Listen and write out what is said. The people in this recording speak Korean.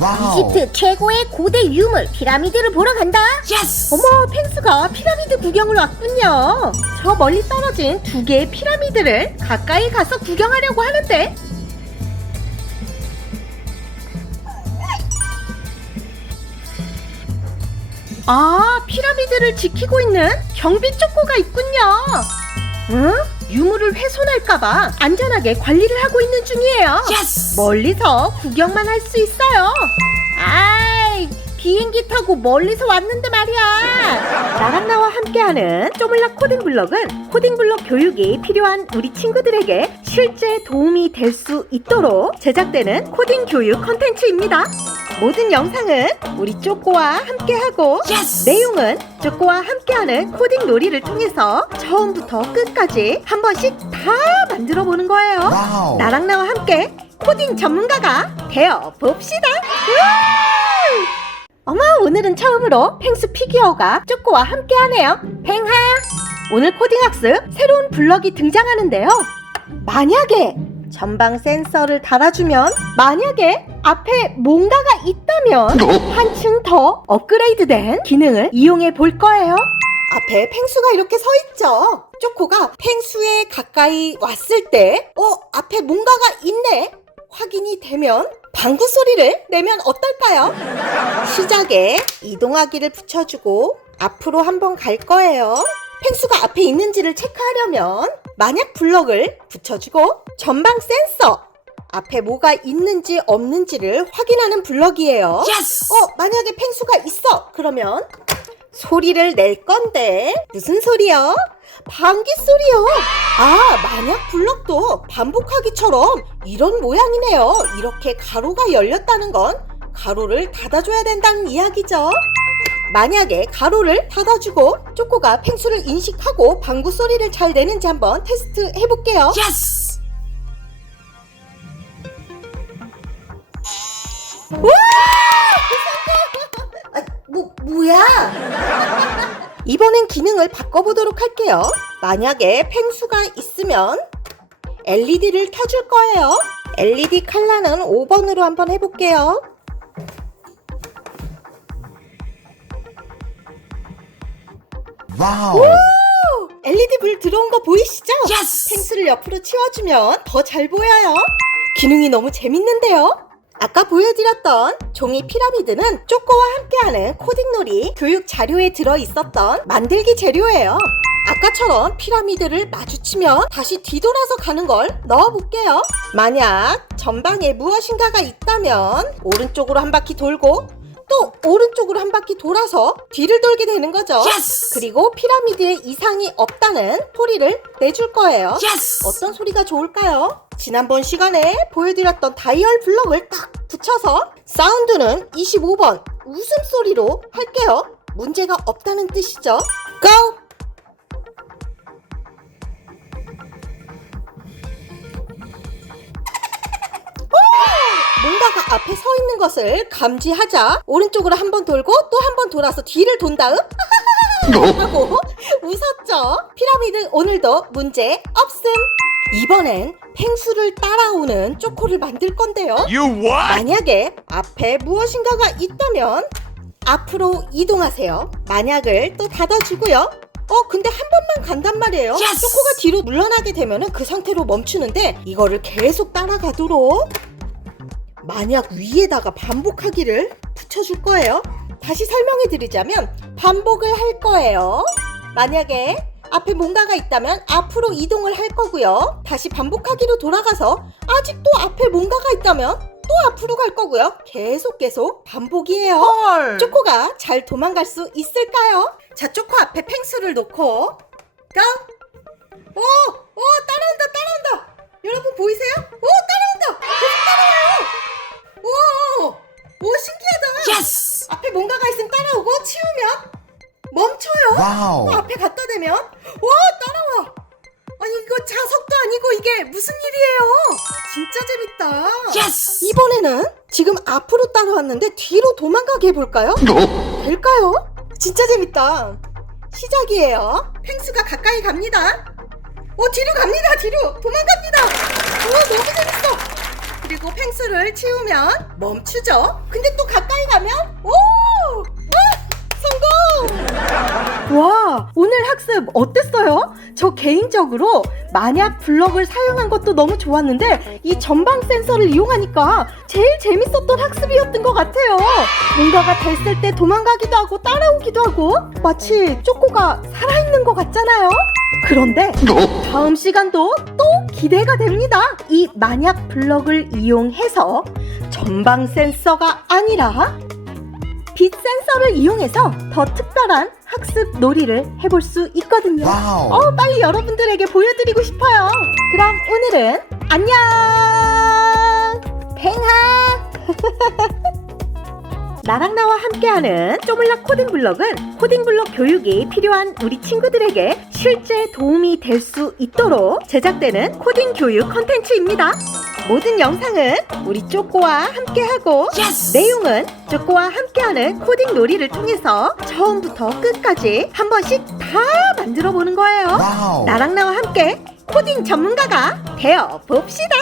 와우. 이집트 최고의 고대 유물 피라미드를 보러 간다 예스! 어머 펭수가 피라미드 구경을 왔군요 저 멀리 떨어진 두 개의 피라미드를 가까이 가서 구경하려고 하는데 아 피라미드를 지키고 있는 경비 쪼꼬가 있군요 응? 유물을 훼손할까봐 안전하게 관리를 하고 있는 중이에요 예스! 멀리서 구경만 할 수 있어요. 아이, 비행기 타고 멀리서 왔는데 말이야. 나랑 나와 함께하는 쪼물락 코딩 블럭은 코딩 블럭 교육이 필요한 우리 친구들에게 실제 도움이 될 수 있도록 제작되는 코딩 교육 컨텐츠입니다. 모든 영상은 우리 쪼꼬와 함께하고 예스! 내용은 쪼꼬와 함께하는 코딩 놀이를 통해서 처음부터 끝까지 한 번씩 다 만들어 보는 거예요. 와우. 나랑 나와 함께 코딩 전문가가 되어 봅시다. 어머 오늘은 처음으로 펭수 피규어가 쪼꼬와 함께하네요. 펭하 오늘 코딩 학습 새로운 블럭이 등장하는데요. 만약에 전방 센서를 달아주면 만약에 앞에 뭔가가 있다면 한층 더 업그레이드된 기능을 이용해 볼 거예요. 앞에 펭수가 이렇게 서 있죠. 쪼코가 펭수에 가까이 왔을 때, 어, 앞에 뭔가가 있네. 확인이 되면 방구 소리를 내면 어떨까요? 시작에 이동하기를 붙여주고 앞으로 한번 갈 거예요. 펭수가 앞에 있는지를 체크하려면 만약 블럭을 붙여주고 전방 센서 앞에 뭐가 있는지 없는지를 확인하는 블럭이에요. 예스! 어, 만약에 펭수가 있어. 그러면 소리를 낼 건데 무슨 소리요? 방귀 소리요. 아, 만약 블럭도 반복하기처럼 이런 모양이네요. 이렇게 가로가 열렸다는 건 가로를 닫아줘야 된다는 이야기죠. 만약에 가로를 닫아주고 쪼꼬가 펭수를 인식하고 방구 소리를 잘 내는지 한번 테스트 해볼게요. 예스! 아, 뭐, 뭐야? 이번엔 기능을 바꿔보도록 할게요. 만약에 펭수가 있으면 LED를 켜줄 거예요. LED 컬러는 5번으로 한번 해볼게요. 와우. LED 불 들어온 거 보이시죠? 예스! 펭수를 옆으로 치워주면 더 잘 보여요. 기능이 너무 재밌는데요? 아까 보여드렸던 종이 피라미드는 쪼꼬와 함께하는 코딩놀이 교육 자료에 들어있었던 만들기 재료예요. 아까처럼 피라미드를 마주치면 다시 뒤돌아서 가는 걸 넣어볼게요. 만약 전방에 무엇인가가 있다면 오른쪽으로 한 바퀴 돌고 또 오른쪽으로 한 바퀴 돌아서 뒤를 돌게 되는 거죠. 예스! 그리고 피라미드에 이상이 없다는 소리를 내줄 거예요. 예스! 어떤 소리가 좋을까요? 지난번 시간에 보여드렸던 다이얼 블럭을 딱 붙여서 사운드는 25번 웃음소리로 할게요. 문제가 없다는 뜻이죠. Go! 오! 뭔가가 앞에 서 있는 것을 감지하자 오른쪽으로 한 번 돌고 또 한 번 돌아서 뒤를 돈 다음 하고 웃었죠. 피라미드 오늘도 문제 없음. 이번엔 펭수를 따라오는 쪼코를 만들 건데요. 만약에 앞에 무엇인가가 있다면 앞으로 이동하세요. 만약을 또 닫아주고요. 어, 근데 한 번만 간단 말이에요. Yes! 쪼코가 뒤로 물러나게 되면 그 상태로 멈추는데 이거를 계속 따라가도록 만약 위에다가 반복하기를 붙여줄 거예요. 다시 설명해 드리자면 반복을 할 거예요. 만약에 앞에 뭔가가 있다면 앞으로 이동을 할 거고요. 다시 반복하기로 돌아가서 아직도 앞에 뭔가가 있다면 또 앞으로 갈 거고요. 계속 계속 반복이에요. 헐! 쪼코가 잘 도망갈 수 있을까요? 자, 쪼코 앞에 펭수를 놓고 가. 오, 오, 따라온다, 따라온다. 여러분 보이세요? 오, 따라온다. 계속 따라와요. 와우. 또 앞에 갖다 대면 와 따라와. 아니 이거 자석도 아니고 이게 무슨 일이에요? 진짜 재밌다. 예스! 이번에는 지금 앞으로 따라왔는데 뒤로 도망가게 해볼까요? 될까요? 진짜 재밌다. 시작이에요. 펭수가 가까이 갑니다. 어 뒤로 갑니다. 뒤로 도망갑니다. 와 너무 재밌어. 그리고 펭수를 치우면 멈추죠. 근데 또 가까이 가면 오! 와, 오늘 학습 어땠어요? 저 개인적으로 만약 블럭을 사용한 것도 너무 좋았는데 이 전방 센서를 이용하니까 제일 재밌었던 학습이었던 것 같아요. 뭔가가 됐을 때 도망가기도 하고 따라오기도 하고 마치 쪼꼬가 살아있는 것 같잖아요. 그런데 다음 시간도 또 기대가 됩니다. 이 만약 블럭을 이용해서 전방 센서가 아니라 빛 센서를 이용해서 더 특별한 학습 놀이를 해볼 수 있거든요. 와우. 어, 빨리 여러분들에게 보여드리고 싶어요. 그럼 오늘은 안녕! 팽하! 나랑 나와 함께하는 쪼물락 코딩 블럭은 코딩 블럭 교육이 필요한 우리 친구들에게 실제 도움이 될 수 있도록 제작되는 코딩 교육 컨텐츠입니다. 모든 영상은 우리 쪼꼬와 함께하고 내용은 쪼꼬와 함께하는 코딩 놀이를 통해서 처음부터 끝까지 한 번씩 다 만들어 보는 거예요. 와우. 나랑 나와 함께 코딩 전문가가 되어 봅시다.